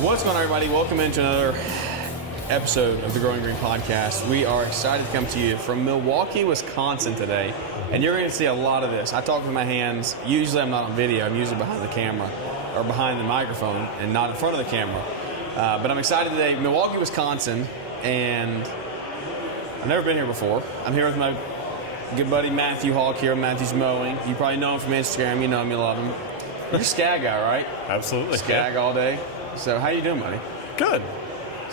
What's going on, everybody? Welcome into another episode of the Growing Green Podcast. We are excited to come to you from Milwaukee, Wisconsin today, and you're going to see a lot of this. I talk with my hands. Usually I'm not on video. I'm usually behind the camera or behind the microphone and not in front of the camera. But I'm excited today. Milwaukee, Wisconsin, and I've never been here before. I'm here with my good buddy Matthew Hawk here. Matthew's Mowing. You probably know him from Instagram. You know him. You love him. You're a Skag guy, right? Absolutely. Skag all day. So how you doing, buddy? Good.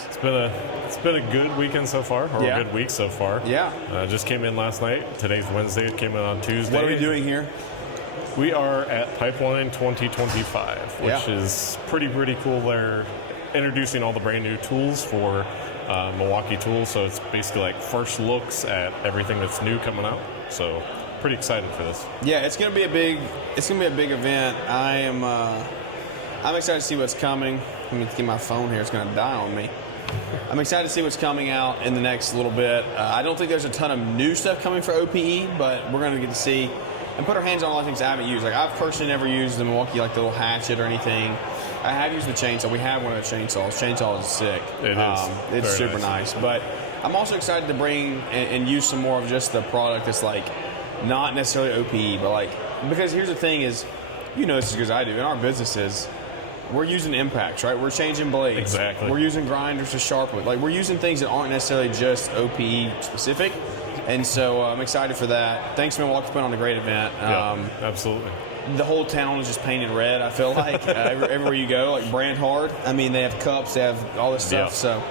It's been a good weekend so far, or a good week so far. Yeah. Just came in last night. Today's Wednesday. It came in on Tuesday. What are we doing here? We are at Pipeline 2025, which is pretty cool. They're introducing all the brand new tools for Milwaukee tools. So it's basically like first looks at everything that's new coming out. So pretty excited for this. Yeah, it's gonna be a big event. I'm excited to see what's coming. Let me get my phone here. It's going to die on me. I'm excited to see what's coming out in the next little bit. I don't think there's a ton of new stuff coming for OPE, but we're going to get to see and put our hands on a lot of things I haven't used. Like, I've personally never used the Milwaukee, like the little hatchet or anything. I have used the chainsaw. We have one of the chainsaws. Chainsaw is sick. It is. It's super nice. But I'm also excited to bring and use some more of just the product that's like not necessarily OPE, but like, because here's the thing is, you know this as good as I do, in our businesses, we're using impacts, right? We're changing blades. Exactly. We're using grinders to sharpen it. Like, we're using things that aren't necessarily just OPE specific. And so I'm excited for that. Thanks, Milwaukee, for putting on a great event. Absolutely. The whole town is just painted red, I feel like. Everywhere you go, like brand hard. I mean, they have cups, they have all this stuff. So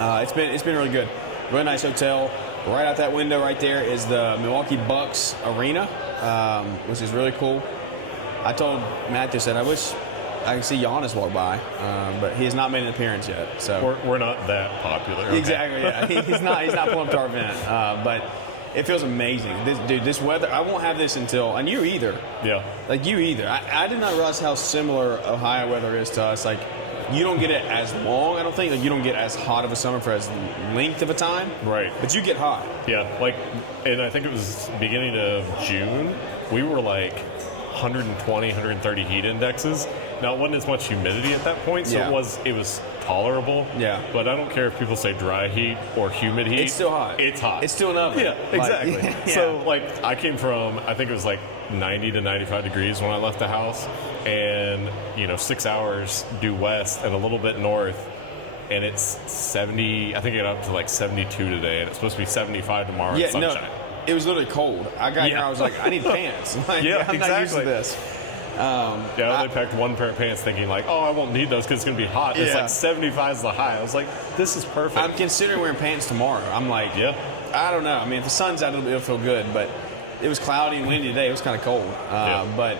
it's been really good. Really nice hotel. Right out that window right there is the Milwaukee Bucks Arena, which is really cool. I told Matthew, said, I wish I can see Giannis walk by, but he has not made an appearance yet. So we're not that popular. Okay. Exactly. Yeah, he's not pulling up to our event, but it feels amazing. This weather. I won't have this until, and you either. Yeah. Like you either. I did not realize how similar Ohio weather is to us. Like, you don't get it as long. I don't think. Like, you don't get as hot of a summer for as length of a time. Right. But you get hot. Yeah. Like, and I think it was beginning of June. We were like 120, 130 heat indexes. Now, it wasn't as much humidity at that point, so it was tolerable. Yeah. But I don't care if people say dry heat or humid heat. It's still hot. It's hot. It's still an oven. Yeah, exactly. Like, yeah. So, like, I came from, I think it was like 90 to 95 degrees when I left the house, and, 6 hours due west and a little bit north, and it's 70, I think it got up to like 72 today, and it's supposed to be 75 tomorrow and sunshine. No, it was literally cold. I got here, I was like, I need pants. Like, I'm not used to this. I only packed one pair of pants thinking like, oh, I won't need those because it's going to be hot. It's like 75 is the high. I was like, this is perfect. I'm considering wearing pants tomorrow. I'm like, I don't know. I mean, if the sun's out, it'll feel good, but it was cloudy and windy today. It was kind of cold. But,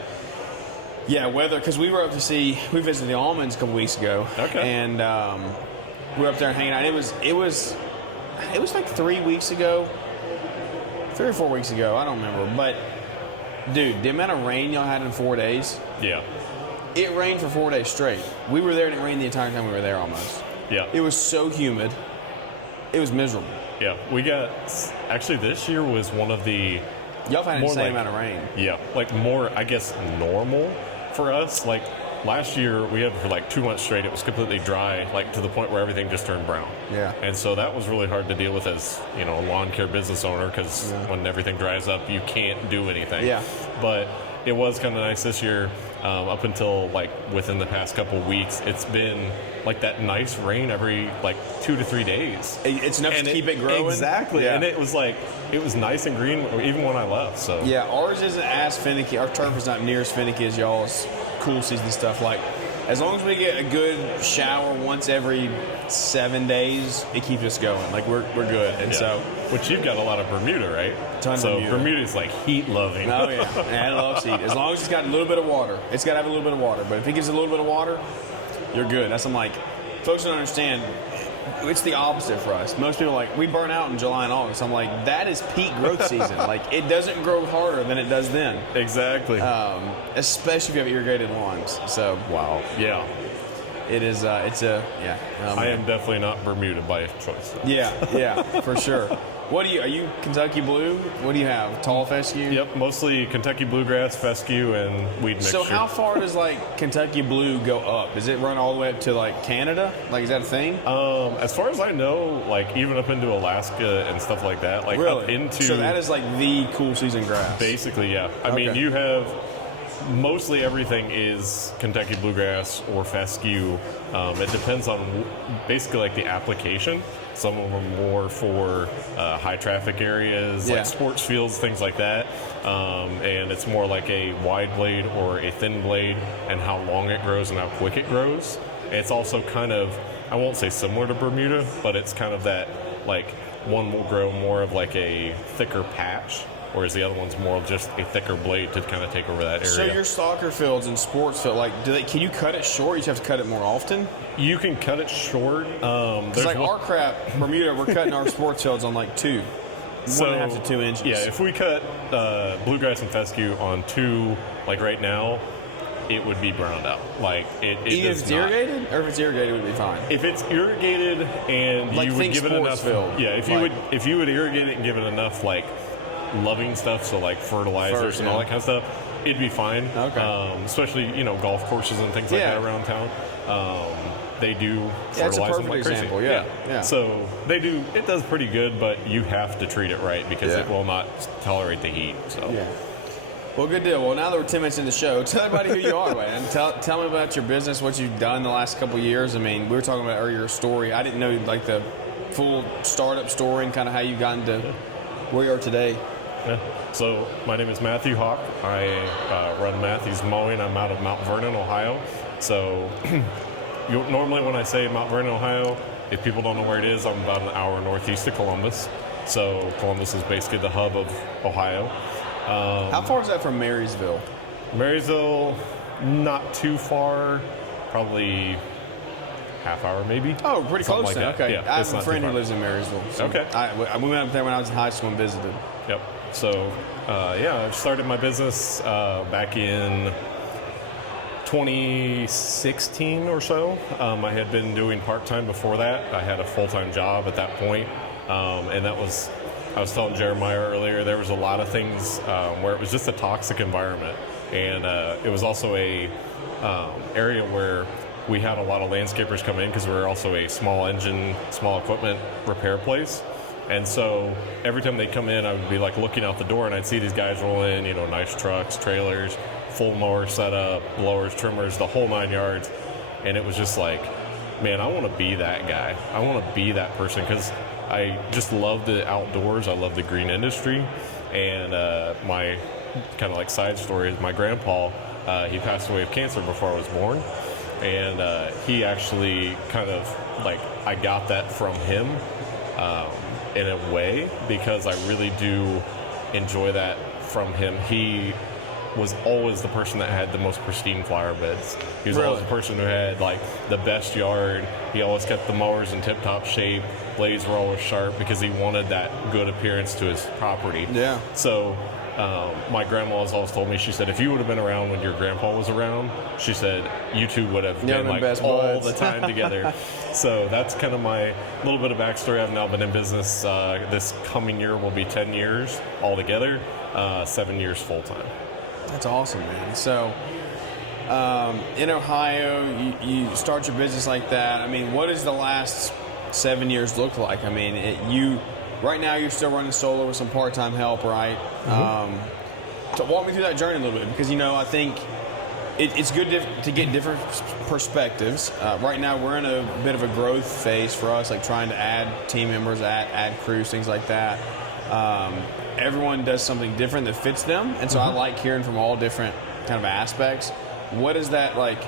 weather, because we visited the Almonds a couple weeks ago. Okay. And we were up there hanging out. It was like 3 weeks ago, 3 or 4 weeks ago. I don't remember. But, dude, the amount of rain y'all had in 4 days. Yeah. It rained for 4 days straight. We were there and it rained the entire time we were there almost. Yeah. It was so humid. It was miserable. Yeah. We got, actually this year was one of the y'all had an insane amount of rain. Yeah. Like more, I guess, normal for us. Like last year we had for like 2 months straight, it was completely dry, like to the point where everything just turned brown. Yeah. And so that was really hard to deal with as, a lawn care business owner, because when everything dries up, you can't do anything. Yeah. But it was kind of nice this year, up until like within the past couple weeks. It's been like that nice rain every like 2 to 3 days. It's enough to keep it growing. Exactly. Yeah. And it was nice and green even when I left. So yeah, ours isn't as finicky. Our turf is not near as finicky as y'all's cool season stuff. Like, as long as we get a good shower once every 7 days, it keeps us going. Like, we're good. And so, which you've got a lot of Bermuda, right? Tons of Bermuda. Bermuda's like heat loving. Oh yeah, and it loves heat. As long as it's got a little bit of water, it's got to have a little bit of water. But if it gives a little bit of water, you're good. That's I'm like, folks don't understand. It's the opposite for us. Most people are like, we burn out in July and August. I'm like, that is peak growth season. Like, it doesn't grow harder than it does then. Exactly. Especially if you have irrigated lawns. So wow. Yeah. it is. It's a I am definitely not Bermuda by choice. Though. Yeah, for sure. What are you Kentucky Blue? What do you have? Tall fescue? Yep, mostly Kentucky bluegrass, fescue, and weed mixture. So how far does like Kentucky Blue go up? Does it run all the way up to like Canada? Like, is that a thing? As far as I know, like even up into Alaska and stuff like that. Like really? Up into. So that is like the cool season grass. Basically, yeah. I mean, you have mostly everything is Kentucky bluegrass or fescue. It depends on basically like the application. Some of them are more for high traffic areas, like sports fields, things like that. And it's more like a wide blade or a thin blade and how long it grows and how quick it grows. And it's also kind of, I won't say similar to Bermuda, but it's kind of that, like, one will grow more of like a thicker patch, whereas the other one's more of just a thicker blade to kind of take over that area. So your soccer fields and sports field, like, can you cut it short? You just have to cut it more often? You can cut it short. Because like our crap, Bermuda, we're cutting our sports fields on like 1.5 to 2 inches. Yeah, if we cut bluegrass and fescue on 2, like right now, it would be browned out. Like it even if it's irrigated, or if it's irrigated, it would be fine. If it's irrigated and like you would give it enough, field. Yeah, if you would irrigate it and give it enough like loving stuff, so like fertilizers and all that kind of stuff, it'd be fine. Okay. Especially golf courses and things like that around town. They do fertilize them like crazy. Yeah. So they do. It does pretty good, but you have to treat it right because it will not tolerate the heat. So. Yeah. Well, good deal. Well, now that we're 10 minutes in the show, tell everybody who you are, man. Tell me about your business, what you've done the last couple of years. I mean, we were talking about earlier your story. I didn't know like the full startup story and kind of how you got into where you are today. Yeah. So my name is Matthew Hawk. I run Matthew's Mowing. I'm out of Mount Vernon, Ohio. So normally when I say Mount Vernon, Ohio, if people don't know where it is, I'm about an hour northeast of Columbus. So Columbus is basically the hub of Ohio. How far is that from Marysville? Marysville, not too far. Probably half hour, maybe. Oh, pretty something close like then. that. Okay. Yeah, I have a friend who lives in Marysville. So okay. We went up there when I was in high school and visited. Yep. So, I started my business back in 2016 or so. I had been doing part-time before that. I had a full-time job at that point, and that was, I was telling Jeremiah earlier, there was a lot of things where it was just a toxic environment, and it was also a area where we had a lot of landscapers come in because we were also a small engine, small equipment repair place. And so every time they'd come in, I would be like looking out the door and I'd see these guys roll in, nice trucks, trailers, full mower setup, blowers, trimmers, the whole 9 yards. And it was just like, man, I want to be that guy. I want to be that person because I just love the outdoors. I love the green industry. And my kind of like side story is my grandpa, he passed away of cancer before I was born. And he actually kind of like, I got that from him in a way because I really do enjoy that from him. He was always the person that had the most pristine flower beds. He was always the person who had like the best yard. He always kept the mowers in tip-top shape. Blades were always sharp because he wanted that good appearance to his property. Yeah. So my grandma has always told me, she said, if you would have been around when your grandpa was around, she said, you two would have been like all the time together. So that's kind of my little bit of backstory. I've now been in business. This coming year will be 10 years altogether, 7 years full-time. That's awesome, man. So in Ohio, you start your business like that. I mean, what does the last 7 years look like? I mean, right now you're still running solo with some part-time help, right? Mm-hmm. So walk me through that journey a little bit because, I think it's good to get different perspectives. Right now we're in a bit of a growth phase for us, like trying to add team members, add crews, things like that. Everyone does something different that fits them, and so I like hearing from all different kind of aspects. What is that like?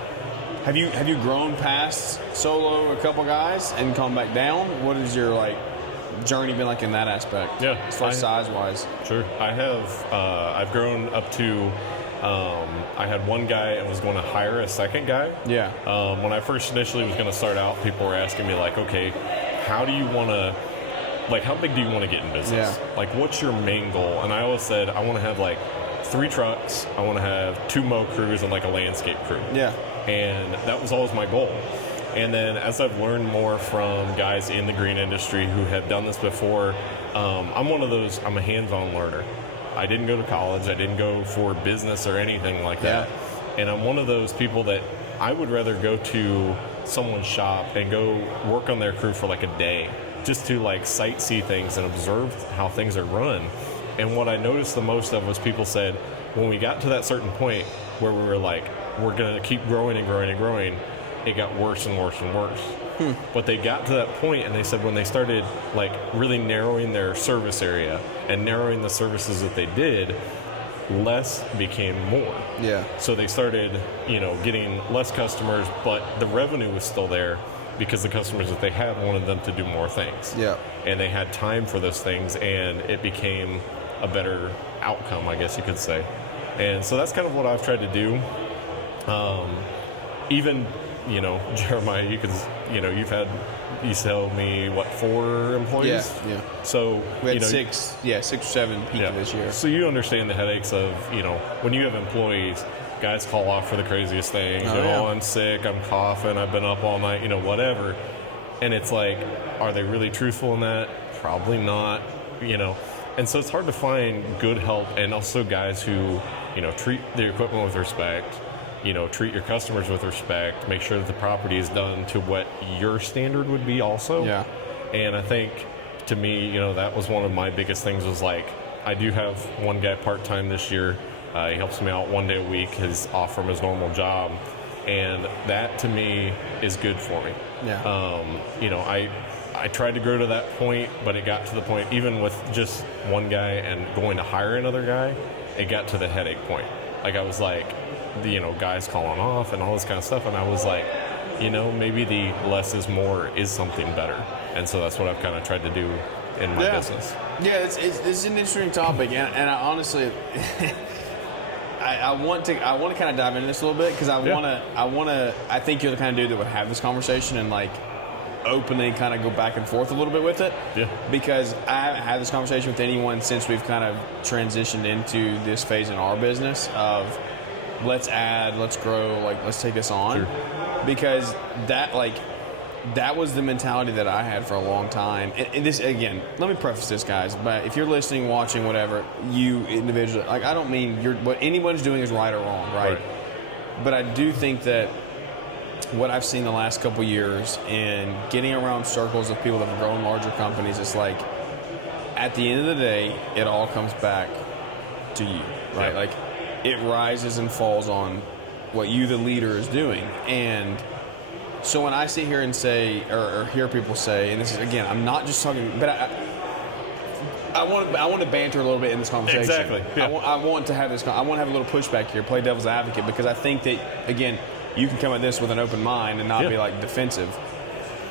Have you grown past solo a couple guys and come back down? What is your journey been like in that aspect? Yeah, as far as size wise. Sure, I have. I've grown up to. I had one guy and was going to hire a second guy. Yeah. When I first initially was going to start out, people were asking me okay, how do you want to? How big do you want to get in business? Yeah. What's your main goal? And I always said, I want to have 3 trucks. I want to have 2 mow crews and a landscape crew. Yeah. And that was always my goal. And then as I've learned more from guys in the green industry who have done this before, I'm one of those, I'm a hands-on learner. I didn't go to college. I didn't go for business or anything like that. And I'm one of those people that I would rather go to someone's shop and go work on their crew for like a day just to like sightsee things and observe how things are run. And what I noticed the most of was people said, when we got to that certain point where we were like, we're going to keep growing and growing and growing, it got worse and worse and worse. But they got to that point, and they said when they started like really narrowing their service area and narrowing the services that they did, less became more. Yeah. So they started, getting less customers, but the revenue was still there because the customers that they had wanted them to do more things. Yeah. And they had time for those things, and it became a better outcome, I guess you could say. And so that's kind of what I've tried to do. Even, Jeremiah, you told me, 4 employees? Yeah. So we had 6 or 7 peak this year. So you understand the headaches of, when you have employees, guys call off for the craziest things. I'm sick, I'm coughing, I've been up all night, whatever. And it's like, are they really truthful in that? Probably not, And so it's hard to find good help, and also guys who, treat the equipment with respect, treat your customers with respect, make sure that the property is done to what your standard would be also. Yeah. And I think, to me, that was one of my biggest things was like, I do have one guy part-time this year. He helps me out 1 day a week. He's off from his normal job. And that, to me, is good for me. Yeah. I tried to grow to that point, but it got to the point, even with just one guy and going to hire another guy, it got to the headache point. Like, I was like, guys calling off and all this kind of stuff. And I was like, maybe the less is more is something better. And so that's what I've kind of tried to do in my business. Yeah, it's an interesting topic. And I honestly, I want to kind of dive into this a little bit because I think you're the kind of dude that would have this conversation and like openly kind of go back and forth a little bit with it. Yeah. Because I haven't had this conversation with anyone since we've kind of transitioned into this phase in our business of let's add, let's grow, like let's take this on. Sure. Because that was the mentality that I had for a long time. And this, again, let me preface this, guys, but if you're listening, watching, whatever, you individually, like I don't mean what anyone's doing is right or wrong, right? But I do think that what I've seen the last couple years and getting around circles of people that have grown larger companies, it's like at the end of the day, it all comes back to you, right? Yeah. Like it rises and falls on what you, the leader, is doing. And so when I sit here and say, or hear people say, and this is, again, I'm not just talking, but I want to banter a little bit in this conversation. Exactly. Yeah. I want to have this. I want to have a little pushback here, play devil's advocate, because I think that, again, you can come at this with an open mind and not be like defensive.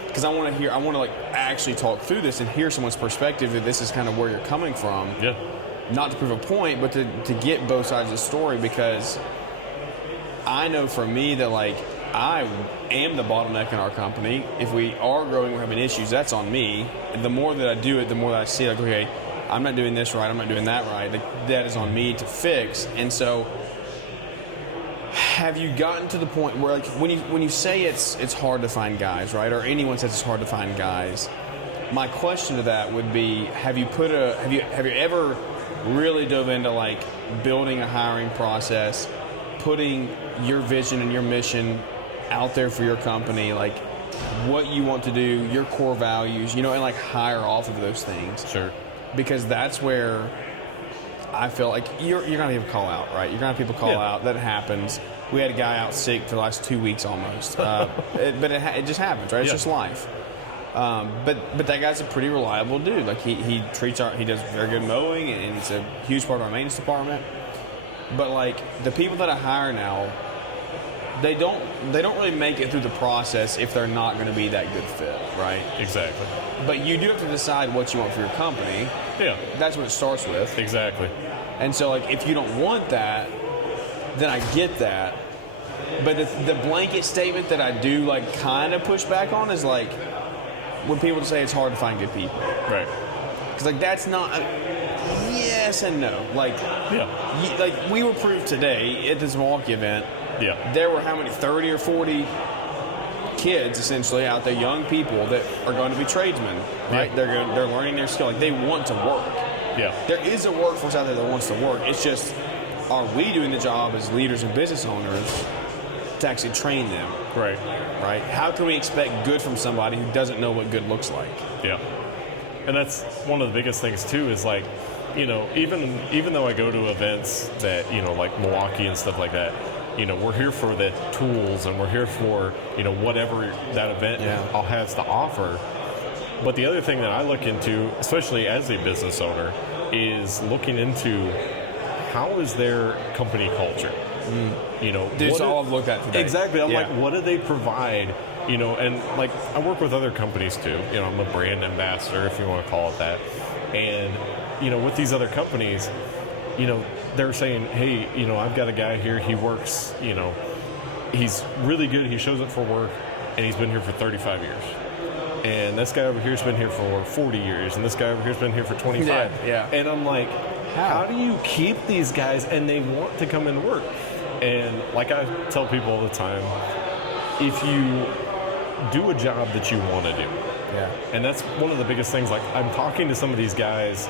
Because I want to like actually talk through this and hear someone's perspective that this is kind of where you're coming from. Yeah. Not to prove a point, but to get both sides of the story, because I know for me that like I am the bottleneck in our company. If we are growing, we're having issues, that's on me. And the more that I do it, the more that I see like, okay, I'm not doing this right, I'm not doing that right. Like, that is on me to fix. And so have you gotten to the point where like when you say it's hard to find guys, right? Or anyone says it's hard to find guys, my question to that would be, have you ever really dove into like building a hiring process, putting your vision and your mission out there for your company, like what you want to do, your core values, and like hire off of those things? Sure. Because that's where I feel like you're gonna have a call out, right? You're gonna have people call out. That happens. We had a guy out sick for the last 2 weeks almost, but it just happens, right? It's just life. But that guy's a pretty reliable dude. Like he does very good mowing, and it's a huge part of our maintenance department. But like the people that I hire now, they don't really make it through the process if they're not going to be that good fit, right? Exactly. But you do have to decide what you want for your company. Yeah. That's what it starts with. Exactly. And so like if you don't want that, then I get that. But the blanket statement that I do like kind of push back on is like when people say it's hard to find good people. Right. Because like that's not yes and no. Like like we were proved today at this Milwaukee event. Yeah. There were how many, 30 or 40 kids essentially out there, young people that are going to be tradesmen, right? Yeah. They're learning their skill. Like, they want to work. Yeah. There is a workforce out there that wants to work. It's just, are we doing the job as leaders and business owners to actually train them? Right. Right? How can we expect good from somebody who doesn't know what good looks like? Yeah. And that's one of the biggest things too, is like, you know, even though I go to events that, you know, like Milwaukee and stuff like that, you know, we're here for the tools and we're here for, you know, whatever that event all has to offer. But the other thing that I look into, especially as a business owner, is looking into how is their company culture. You know, Dude, so all I've looked at today. Exactly. I'm like, what do they provide? You know, and like I work with other companies too. You know, I'm a brand ambassador, if you want to call it that. And, you know, with these other companies, you know, they're saying, hey, you know, I've got a guy here, he works, you know, he's really good, he shows up for work, and he's been here for 35 years. And this guy over here's been here for 40 years, and this guy over here's been here for 25. Yeah. And I'm like, how do you keep these guys and they want to come and work? And like I tell people all the time, if you do a job that you want to do, and that's one of the biggest things. Like, I'm talking to some of these guys,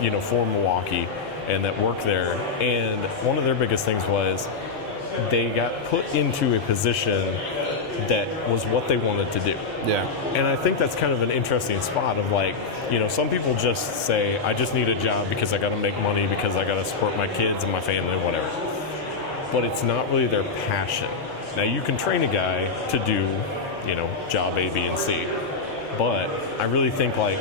you know, for Milwaukee and that work there, and one of their biggest things was they got put into a position that was what they wanted to do. Yeah. And I think that's kind of an interesting spot of like, you know, some people just say, I just need a job because I got to make money, because I got to support my kids and my family, whatever. But it's not really their passion. Now, you can train a guy to do, you know, job A, B, and C. But I really think, like,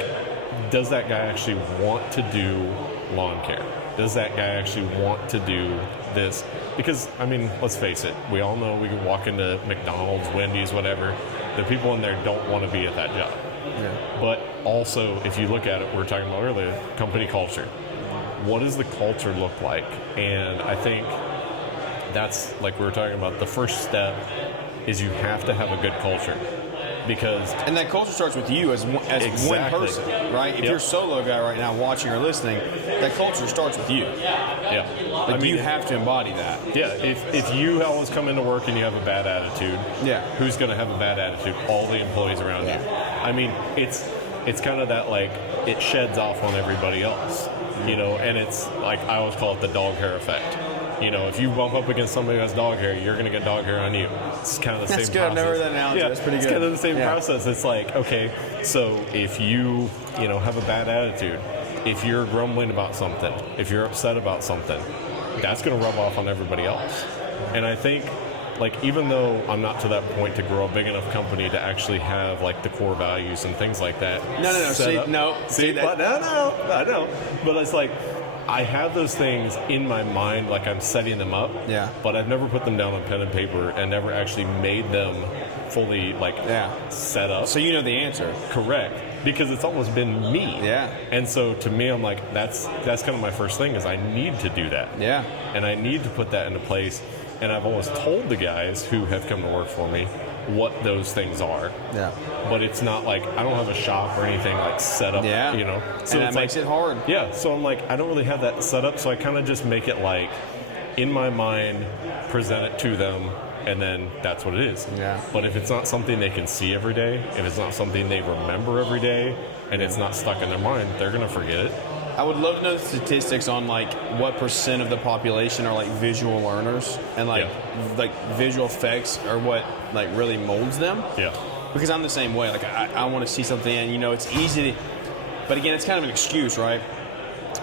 does that guy actually want to do lawn care? Does that guy actually want to do this? Because, I mean, let's face it. We all know we can walk into McDonald's, Wendy's, whatever. The people in there don't want to be at that job. Yeah. But also, if you look at it, we were talking about earlier, company culture. What does the culture look like? And I think that's, like we were talking about, the first step is you have to have a good culture. Because and that culture starts with you as one person, right? If you're a solo guy right now watching or listening, that culture starts with you. Yeah. Like, I mean, you have to embody that. Yeah. If you always come into work and you have a bad attitude, who's going to have a bad attitude? All the employees around you. I mean, it's kind of that, like, it sheds off on everybody else, you know, and it's like, I always call it the dog hair effect. You know, if you bump up against somebody who has dog hair, you're going to get dog hair on you. It's kind of the same process. That's good. I've never heard that analogy. Yeah, that's pretty good. It's kind of the same process. It's like, okay, so if you know, have a bad attitude, if you're grumbling about something, if you're upset about something, that's going to rub off on everybody else. And I think, like, even though I'm not to that point to grow a big enough company to actually have, like, the core values and things like that. No. I know. But it's like, I have those things in my mind, like I'm setting them up, but I've never put them down on pen and paper and never actually made them fully, like, set up. So you know the answer. Correct. Because it's almost been me. Yeah. And so to me, I'm like, that's kind of my first thing, is I need to do that. Yeah. And I need to put that into place. And I've always told the guys who have come to work for me what those things are. Yeah. But it's not like, I don't have a shop or anything, like, set up, you know. So and that makes it hard. Yeah. So I'm like, I don't really have that set up, so I kind of just make it, like, in my mind, present it to them, and then that's what it is. Yeah. But if it's not something they can see every day, if it's not something they remember every day, and it's not stuck in their mind, they're going to forget it. I would love to know the statistics on, like, what percent of the population are, like, visual learners, and like visual effects are what, like, really molds them. Yeah. Because I'm the same way. Like, I want to see something, and, you know, it's easy to, but again, it's kind of an excuse, right?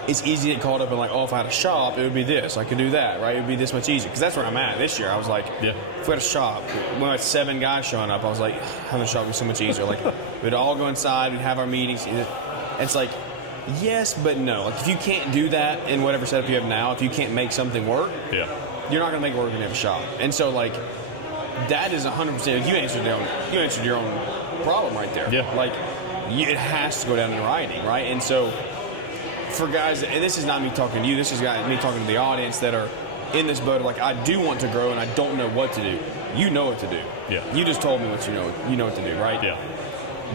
It's easy to get caught up in, like, oh, if I had a shop, it would be this. I could do that, right? It would be this much easier. Because that's where I'm at this year. I was like, if we had a shop, when I had 7 guys showing up, I was like, having a shop would be so much easier. Like, we'd all go inside, we'd have our meetings. It's like, yes, but no. Like, if you can't do that in whatever setup you have now, if you can't make something work, you're not going to make it work when you have a shop. And so, like, that is 100%. You answered your own problem right there. Yeah. Like, it has to go down in writing, right? And so, for guys, and this is not me talking to you, this is me talking to the audience that are in this boat of, like, I do want to grow and I don't know what to do. You know what to do. Yeah. You just told me what you know. You know what to do, right? Yeah.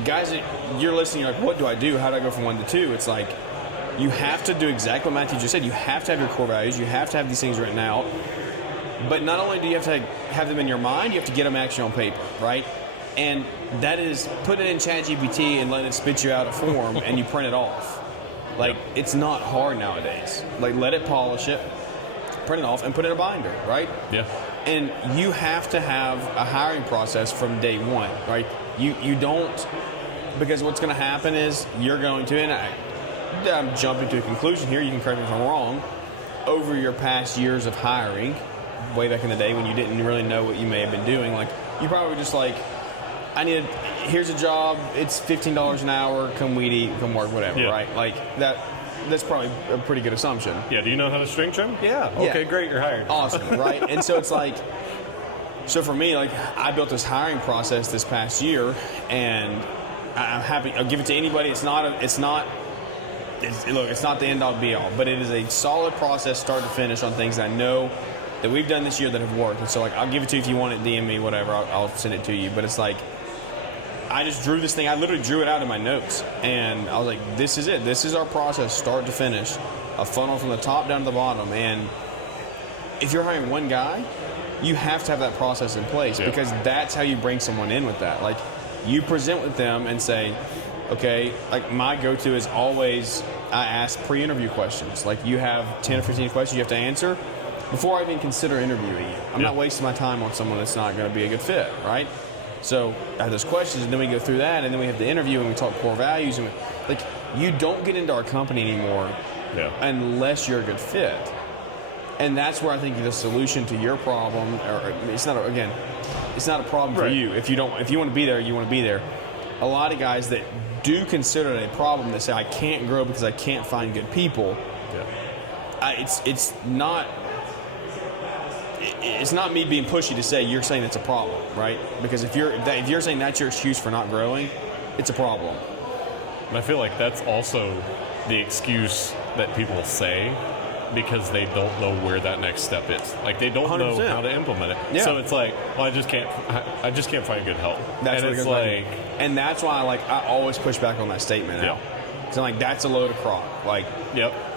Guys, you're listening, you're like, what do I do? How do I go from 1 to 2? It's like, you have to do exactly what Matthew just said. You have to have your core values. You have to have these things written out. But not only do you have to have them in your mind, you have to get them actually on paper, right? And that is put it in ChatGPT and let it spit you out a form and you print it off. Like, it's not hard nowadays. Like, let it polish it, print it off, and put it in a binder, right? Yeah. And you have to have a hiring process from day one, right? You don't, because what's going to happen is you're going to, and I'm jumping to a conclusion here, you can correct me if I'm wrong, over your past years of hiring, way back in the day when you didn't really know what you may have been doing, like, you probably just like, here's a job, it's $15 an hour, come weed eat, come work, whatever, right? Like, that's probably a pretty good assumption. Yeah, do you know how to string trim? Yeah. Okay, great, you're hired. Awesome, right? And so it's like, so for me, like, I built this hiring process this past year, and I'm happy. I'll give it to anybody. It's not the end all be all, but it is a solid process, start to finish, on things that I know that we've done this year that have worked. And so, like, I'll give it to you if you want it, DM me, whatever. I'll send it to you. But it's like, I just drew this thing. I literally drew it out in my notes, and I was like, this is it. This is our process, start to finish, a funnel from the top down to the bottom. And if you're hiring one guy, you have to have that process in place, because that's how you bring someone in with that. Like, you present with them and say, okay, like, my go-to is always, I ask pre-interview questions. Like, you have 10 or 15 questions you have to answer before I even consider interviewing you. I'm not wasting my time on someone that's not going to be a good fit, right? So I have those questions, and then we go through that, and then we have the interview, and we talk core values. And like, you don't get into our company anymore unless you're a good fit. And that's where I think the solution to your problem, or it's not a problem for you. If you want to be there, you want to be there. A lot of guys that do consider it a problem, that say, I can't grow because I can't find good people. It's not me being pushy to say you're saying it's a problem, right? Because if you're saying that's your excuse for not growing, it's a problem. And I feel like that's also the excuse that people say because they don't know where that next step is. Like, they don't 100%. Know how to implement it. Yeah. So it's like, well, I just can't find good help. That's and it's like, and that's why I always push back on that statement. Yeah. So I'm like, that's a load of crock. Like,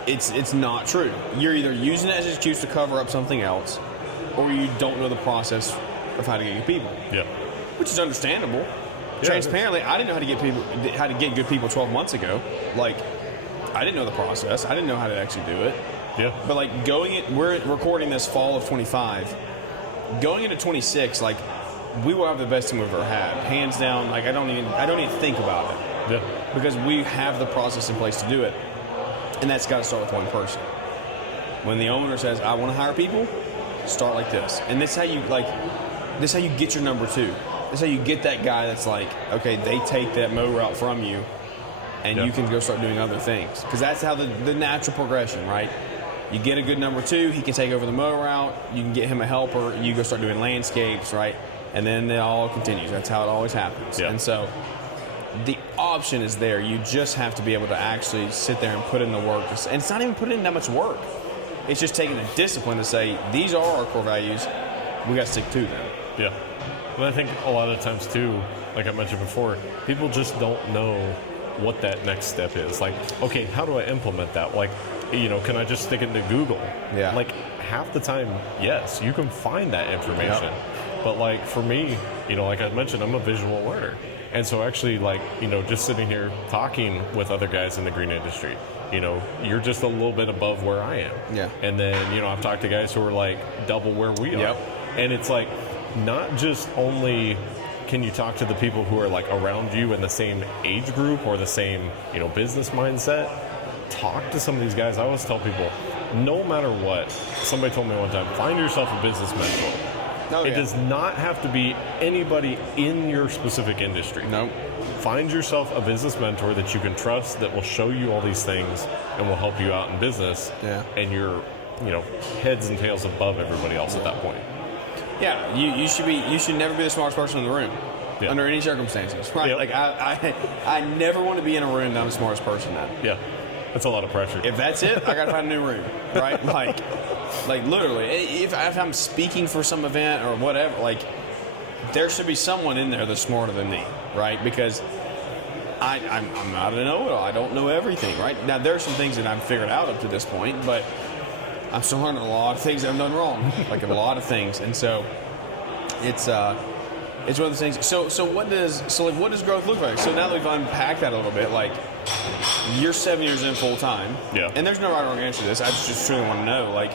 it's not true. You're either using it as an excuse to cover up something else, or you don't know the process of how to get good people. Yeah. Which is understandable. Yeah, transparently, I didn't know how to get good people 12 months ago. Like, I didn't know the process. I didn't know how to actually do it. Yeah. But like, we're recording this fall of 25. Going into 26, like, we will have the best team we've ever had, hands down. Like, I don't even think about it. Yeah. Because we have the process in place to do it, and that's got to start with one person. When the owner says, I want to hire people, start like this. And this is how you get your number two. This is how you get that guy that's like, okay, they take that mow route from you, and you can go start doing other things. Because that's how the natural progression, right? You get a good number two, he can take over the mow route, you can get him a helper, you go start doing landscapes, right? And then it all continues. That's how it always happens. Yeah. And so the option is there. You just have to be able to actually sit there and put in the work. And it's not even putting in that much work. It's just taking a discipline to say, these are our core values, we got to stick to them. Yeah. And I think a lot of times too, like I mentioned before, people just don't know what that next step is. Like, okay, how do I implement that? Like, can I just stick it into Google? Yeah. Like, half the time, yes, you can find that information. Yep. But like, for me, like I mentioned, I'm a visual learner. And so actually, like, just sitting here talking with other guys in the green industry, you're just a little bit above where I am. Yeah. And then, I've talked to guys who are like double where we are. Yep. And it's like, not just only can you talk to the people who are like around you in the same age group or the same, business mindset, talk to some of these guys. I always tell people, no matter what, somebody told me one time, find yourself a business mentor. Oh, it does not have to be anybody in your specific industry. No. Find yourself a business mentor that you can trust, that will show you all these things and will help you out in business. Yeah. And you're, heads and tails above everybody else at that point. Yeah, you should never be the smartest person in the room, under any circumstances. Right? Yep. Like, I never want to be in a room that I'm the smartest person in. Yeah. That's a lot of pressure. If that's it, I got to find a new room, right? Like literally, if I'm speaking for some event or whatever, like, there should be someone in there that's smarter than me, right? Because I'm not a know-it-all. I don't know everything, right? Now, there are some things that I've figured out up to this point, but I'm still learning a lot of things that I've done wrong, like a lot of things. And so it's It's one of those things. So what does growth look like? So now that we've unpacked that a little bit, like you're 7 years in full time. Yeah. And there's no right or wrong answer to this. I just truly want to know, like,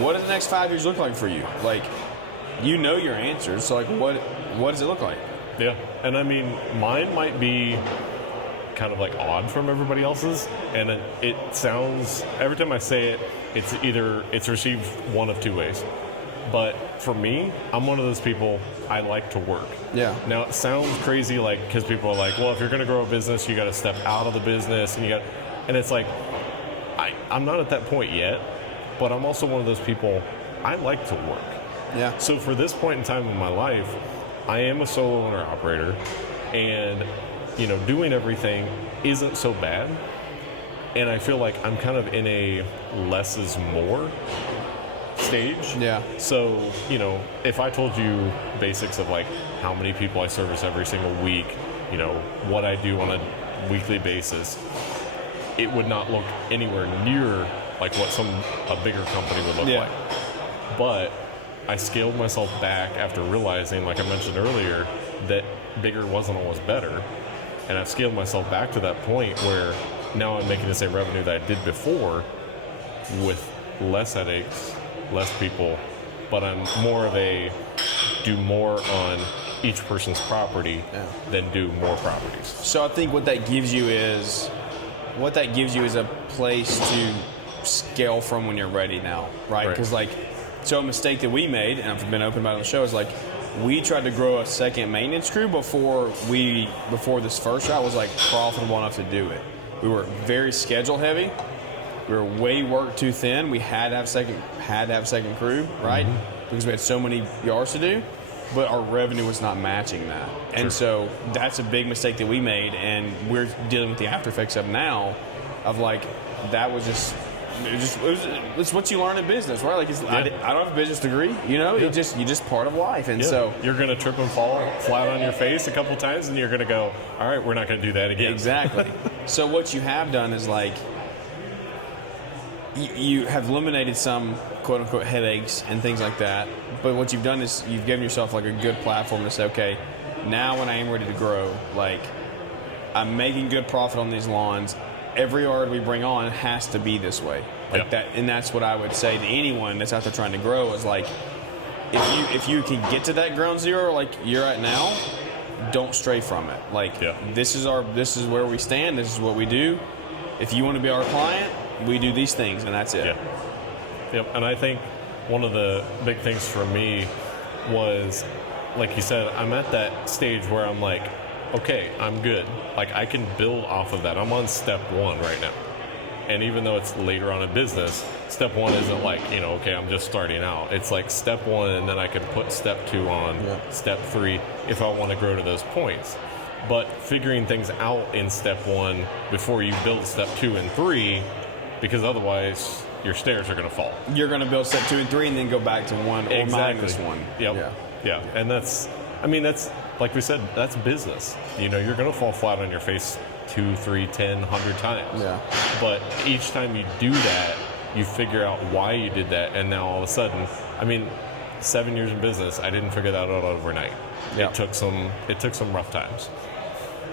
what does the next 5 years look like for you? Like, you know your answers. So like, what does it look like? Yeah. And I mean, mine might be kind of like odd from everybody else's, and it sounds, every time I say it, it's received one of two ways. But for me, I'm one of those people, I like to work. Yeah. Now it sounds crazy, like, because people are like, well, if you're going to grow a business, you got to step out of the business, and it's like, I'm not at that point yet, but I'm also one of those people, I like to work. Yeah. So for this point in time in my life, I am a solo owner operator, and doing everything isn't so bad, and I feel like I'm kind of in a less is more stage. Yeah. So, if I told you basics of like how many people I service every single week, what I do on a weekly basis, it would not look anywhere near like what a bigger company would look like. But I scaled myself back after realizing, like I mentioned earlier, that bigger wasn't always better. And I've scaled myself back to that point where now I'm making the same revenue that I did before with less headaches, less people, but I'm more of a do more on each person's property than do more properties. So I think what that gives you is a place to scale from when you're ready now, right? Because so a mistake that we made, and I've been open about it on the show, is like we tried to grow a second maintenance crew before this first route was like profitable enough to do it. We were very schedule heavy. We were way work too thin. We had to have second crew, right? Because we had so many yards to do, but our revenue was not matching that. And so that's a big mistake that we made, and we're dealing with the after effects of now, of like that was just. It's what you learn in business, right? Like I don't have a business degree, you're just part of life, and so you're going to trip and fall flat on your face a couple times, and you're going to go, all right, we're not going to do that again. Exactly. So what you have done is like you have eliminated some quote unquote headaches and things like that, but what you've done is you've given yourself like a good platform to say, okay, now when I am ready to grow, like I'm making good profit on these lawns. Every yard we bring on has to be this way, like that, and that's what I would say to anyone that's out there trying to grow is like, if you can get to that ground zero like you're at now, don't stray from it. Like this is where we stand. This is what we do. If you want to be our client, we do these things, and that's it. Yep. And I think one of the big things for me was, like you said, I'm at that stage where I'm like, okay, I'm good. Like, I can build off of that. I'm on step one right now. And even though it's later on in business, step one isn't like, okay, I'm just starting out. It's like step one, and then I can put step two on, step three, if I want to grow to those points. But figuring things out in step one before you build step 2 and 3, because otherwise your stairs are going to fall. You're going to build step 2 and 3 and then go back to 1 or minus 1. Yep. Yeah. And that's like we said, that's business. You're going to fall flat on your face 2, 3, 10, 100 times. Yeah. But each time you do that, you figure out why you did that, and now all of a sudden, 7 years in business, I didn't figure that out overnight. Yeah. It took some rough times.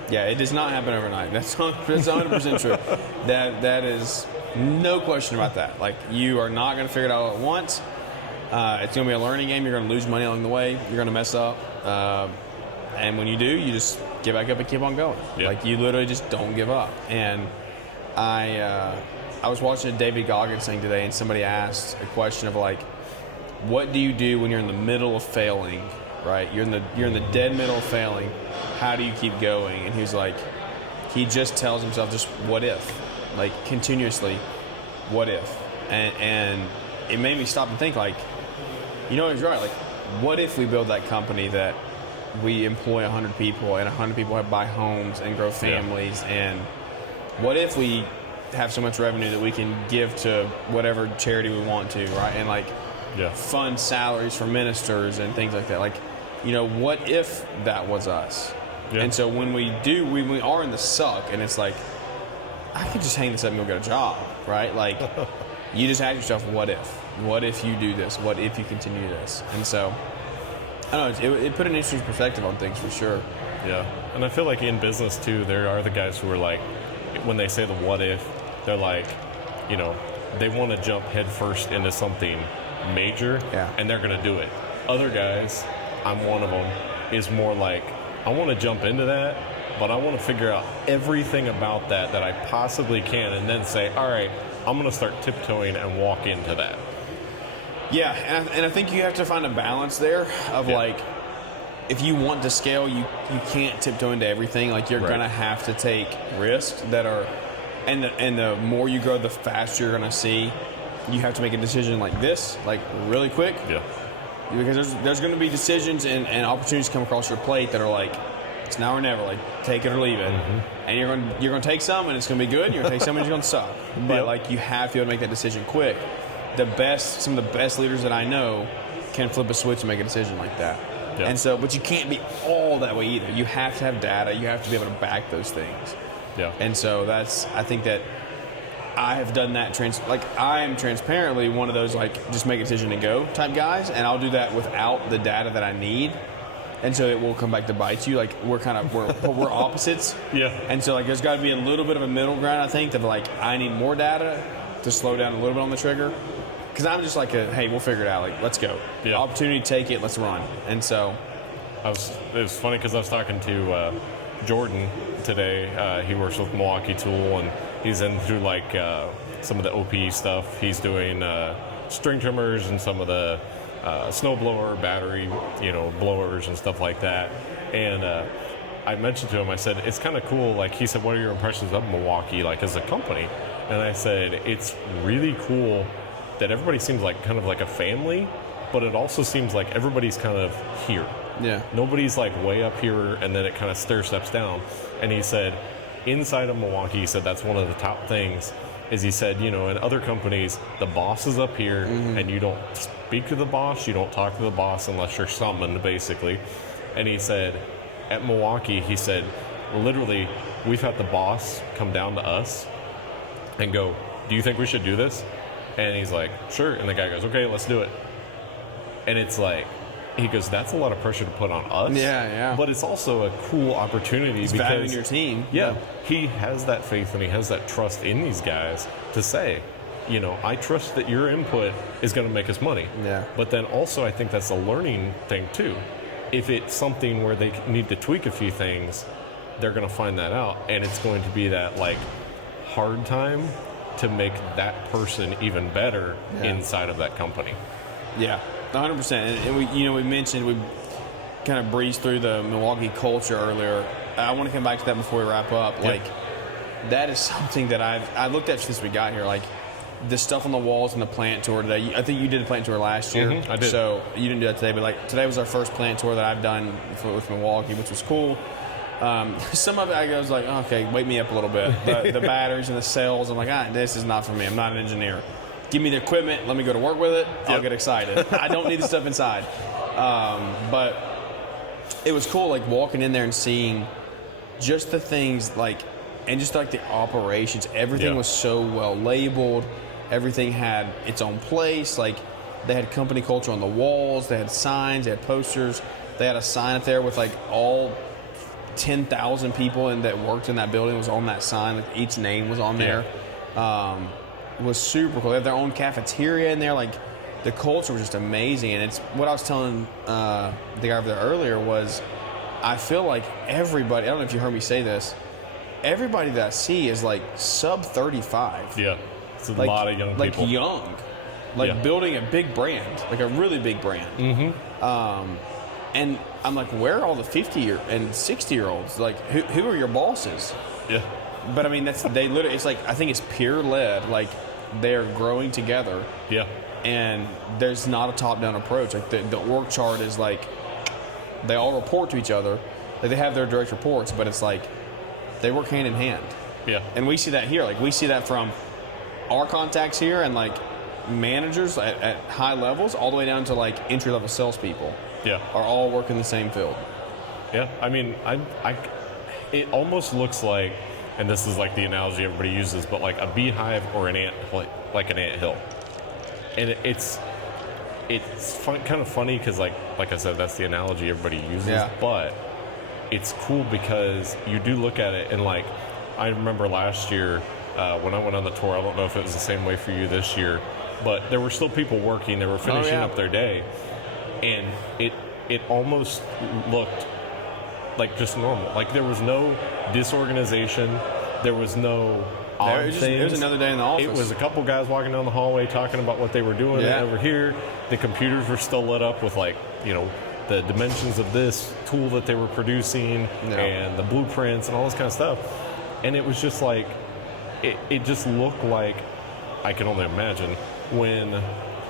Yeah, it does not happen overnight. That's 100% true. That is no question about that. Like, you are not going to figure it out at once. It's going to be a learning game. You're going to lose money along the way. You're going to mess up. And when you do, you just get back up and keep on going. Yep. Like, you literally just don't give up. And I was watching a David Goggins thing today, and somebody asked a question of like, what do you do when you're in the middle of failing, right? You're in the dead middle of failing. How do you keep going? And he's like, he just tells himself, just what if? Like, continuously, what if? And it made me stop and think, like, he's right. Like, what if we build that company that we employ 100 people, and 100 people buy homes and grow families? Yeah. And what if we have so much revenue that we can give to whatever charity we want to, right? And like, fund salaries for ministers and things like that. Like, what if that was us? Yeah. And so when we are in the suck, and it's like, I could just hang this up and go get a job, right? Like, you just ask yourself, what if? What if you do this? What if you continue this? And so I don't know, it put an interesting perspective on things for sure. Yeah, and I feel like in business too, there are the guys who are like, when they say the what if, they're like, they want to jump headfirst into something major, and they're going to do it. Other guys, I'm one of them, is more like, I want to jump into that, but I want to figure out everything about that I possibly can, and then say, all right, I'm going to start tiptoeing and walk into that. Yeah, and I think you have to find a balance there of like, if you want to scale, you can't tiptoe into everything. Like, you're going to have to take risks that are, and the more you grow, the faster you're going to see. You have to make a decision like this, like really quick. Yeah. Because there's going to be decisions and opportunities come across your plate that are like, it's now or never. Like, take it or leave it. Mm-hmm. And you're going to take some, and it's going to be good. And you're going to take some, and it's going to suck. But like, you have to be able to make that decision quick. Some of the best leaders that I know can flip a switch and make a decision like that. Yeah. And so, but you can't be all that way either. You have to have data. You have to be able to back those things. Yeah. And so I think that I have done that. I am transparently one of those, like, just make a decision and go type guys, and I'll do that without the data that I need. And so it will come back to bite you. Like, we're opposites. Yeah. And so, like, there's got to be a little bit of a middle ground, I think, that, like, I need more data to slow down a little bit on the trigger. Because I'm just like, hey, we'll figure it out. Like, let's go. Yeah. Opportunity, take it, let's run. And so it was funny because I was talking to Jordan today. He works with Milwaukee Tool, and he's in through like some of the OPE stuff. He's doing string trimmers and some of the snowblower battery, blowers and stuff like that. And I mentioned to him, I said, it's kind of cool. Like, he said, what are your impressions of Milwaukee, like, as a company? And I said, it's really cool that everybody seems like kind of like a family, but it also seems like everybody's kind of here. Yeah. Nobody's like way up here and then it kind of stair steps down. And he said, inside of Milwaukee, he said that's one of the top things is he said, in other companies, the boss is up here and you don't speak to the boss, you don't talk to the boss unless you're summoned, basically. And he said, at Milwaukee, he said, literally, we've had the boss come down to us and go, do you think we should do this? And he's like, sure. And the guy goes, okay, let's do it. And it's like, he goes, that's a lot of pressure to put on us. Yeah. But it's also a cool opportunity He's because valuing your team. Yeah. He has that faith and he has that trust in these guys to say, I trust that your input is going to make us money. Yeah. But then also I think that's a learning thing too. If it's something where they need to tweak a few things, they're going to find that out. And it's going to be that like hard time to make that person even better inside of that company. Yeah, 100%. And we mentioned, we kind of breezed through the Milwaukee culture earlier. I want to come back to that before we wrap up. Like, that is something that I've looked at since we got here. Like, the stuff on the walls in the plant tour today. I think you did a plant tour last year. I did. So you didn't do that today, but like today was our first plant tour that I've done with Milwaukee, which was cool. Some of it I was like, okay, wake me up a little bit. The batteries and the cells, I'm like, this is not for me. I'm not an engineer. Give me the equipment. Let me go to work with it. I'll get excited. I don't need the stuff inside. But it was cool, like walking in there and seeing just the things and just like the operations. Everything was so well labeled. Everything had its own place. Like, they had company culture on the walls. They had signs. They had posters. They had a sign up there with like all 10,000 people that worked in that building was on that sign. Like, each name was on there. It was super cool. They had their own cafeteria in there. Like, the culture was just amazing. And it's what I was telling the guy over there earlier was, I feel like everybody, I don't know if you heard me say this, everybody that I see is like sub 35. Yeah. It's a lot of young people. Like young. Like building a big brand. Like a really big brand. Mm-hmm. And I'm like, where are all the 50 and 60-year-olds? Like, who are your bosses? Yeah. But I mean, it's like, I think it's peer led. Like, they're growing together. Yeah. And there's not a top-down approach. Like, the org chart is like, they all report to each other. Like, they have their direct reports, but it's like, they work hand in hand. Yeah. And we see that here. Like, we see that from our contacts here and like managers at high levels all the way down to like entry-level salespeople. Yeah. Are all working the same field. Yeah. I mean, it almost looks like, and this is like the analogy everybody uses, but like a beehive or an ant, like an anthill. And it's kind of funny because, like I said, that's the analogy everybody uses. Yeah. But it's cool because you do look at it, and like I remember last year when I went on the tour. I don't know if it was the same way for you this year, but there were still people working. They were finishing up their day, and it almost looked like just normal. Like there was no disorganization. There was no odd things. It was another day in the office. It was a couple guys walking down the hallway talking about what they were doing. And over here, the computers were still lit up with, like, you know, the dimensions of this tool that they were producing and the blueprints and all this kind of stuff. And it was just like, it just looked like, I can only imagine, when,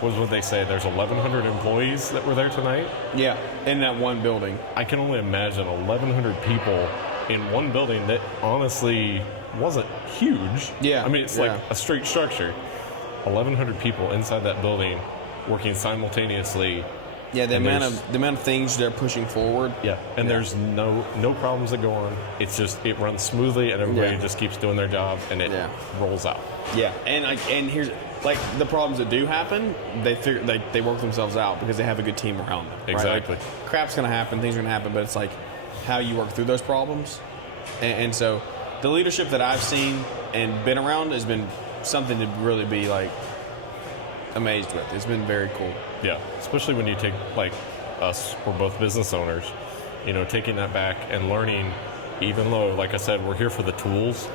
what they say, there's 1,100 employees that were there tonight? Yeah, in that one building. I can only imagine 1,100 people in one building that honestly wasn't huge. Yeah. I mean, it's like a straight structure. 1,100 people inside that building working simultaneously. Yeah, the amount of things they're pushing forward. Yeah, and there's no problems that go on. It's just, it runs smoothly, and everybody just keeps doing their job, and it rolls out. Yeah, and here's, like, the problems that do happen, they work themselves out because they have a good team around them. Exactly. Right? Like, crap's going to happen, things are going to happen, but it's like how you work through those problems. And so the leadership that I've seen and been around has been something to really be, like, amazed with. It's been very cool. Yeah, especially when you take, like, us, we're both business owners, you know, taking that back and learning, even though, like I said, we're here for the tools,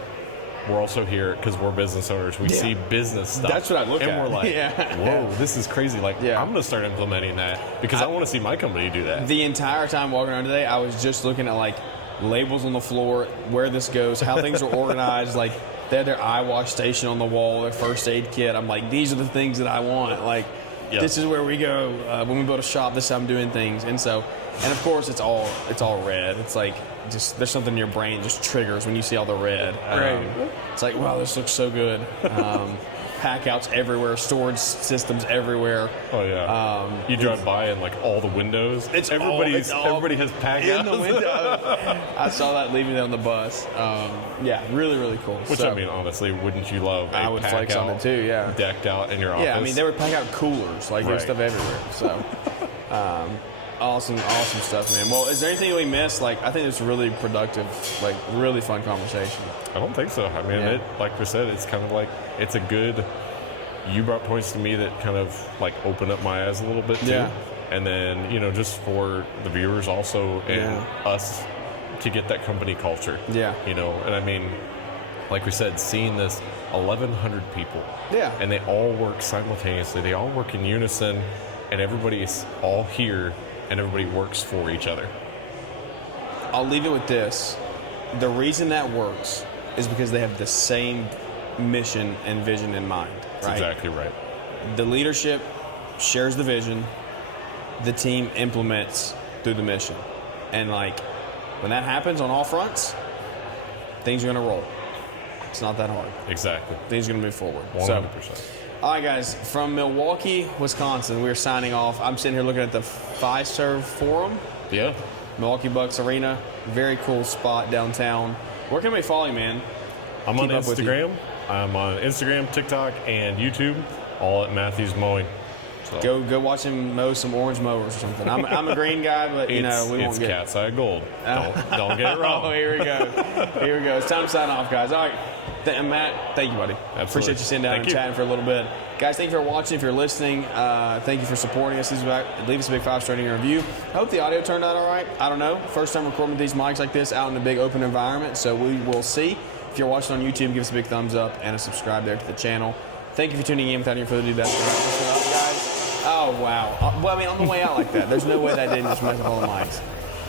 we're also here because we're business owners. We see business stuff. That's what I look at. And we're like, whoa, this is crazy. Like, I'm going to start implementing that because I want to see my company do that. The entire time walking around today, I was just looking at, like, labels on the floor, where this goes, how things are organized. Like, they had their eye wash station on the wall, their first aid kit. I'm like, these are the things that I want. Like, this is where we go when we build a shop. This is how I'm doing things. And so, and of course, it's all red. It's like, just there's something in your brain just triggers when you see all the red. It's like, wow, this looks so good. Pack outs everywhere, storage systems everywhere. Oh yeah. You drive by and, like, all the windows. Everybody has pack outs in the window. I saw that leaving on the bus. Really, really cool. Which, I mean, honestly, wouldn't you love I would flex on it too. Yeah. Decked out in your office. Yeah, I mean, they would pack out coolers, like there's stuff everywhere. So. Awesome stuff, man. Well, is there anything we missed? Like, I think it's really productive, like, really fun conversation. I don't think so. I mean, like we said, it's kind of like, it's a good, you brought points to me that kind of, like, open up my eyes a little bit too. Yeah. And then, you know, just for the viewers also and us to get that company culture. Yeah. You know, and I mean, like we said, seeing this 1,100 people. Yeah. And they all work simultaneously. They all work in unison, and everybody's all here. And everybody works for each other. I'll leave it with this. The reason that works is because they have the same mission and vision in mind. That's exactly right. The leadership shares the vision. The team implements through the mission. And, like, when that happens on all fronts, things are going to roll. It's not that hard. Exactly. Things are going to move forward. 100%. So, all right, guys, from Milwaukee, Wisconsin, we're signing off. I'm sitting here looking at the Fiserv Forum. Yeah. Milwaukee Bucks Arena. Very cool spot downtown. Where can we follow you, man? I'm on Instagram. I'm on Instagram, TikTok, and YouTube, all at Matthews Mowing. So. Go watch him mow some orange mowers or something. I'm a green guy, but, you know, we won't get it. It's cat's eye gold. Don't get it wrong. Oh, here we go. It's time to sign off, guys. All right. Matt, thank you, buddy. Absolutely. Appreciate you sitting down and chatting for a little bit. Guys, thank you for watching. If you're listening, thank you for supporting us. Leave us a big 5-star rating and review. I hope the audio turned out all right. I don't know. First time recording with these mics like this out in a big open environment, so we will see. If you're watching on YouTube, give us a big thumbs up and a subscribe there to the channel. Thank you for tuning in. Without any further ado, that's listen up, guys. Oh, wow. Well, I mean, on the way out like that, there's no way that didn't just mess up all the mics.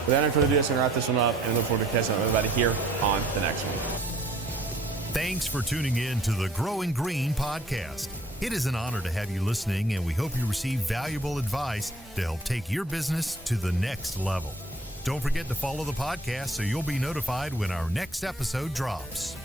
Without any further ado, I'm going to wrap this one up and look forward to catching up with everybody here on the next one. Thanks for tuning in to the Growing Green podcast. It is an honor to have you listening, and we hope you receive valuable advice to help take your business to the next level. Don't forget to follow the podcast so you'll be notified when our next episode drops.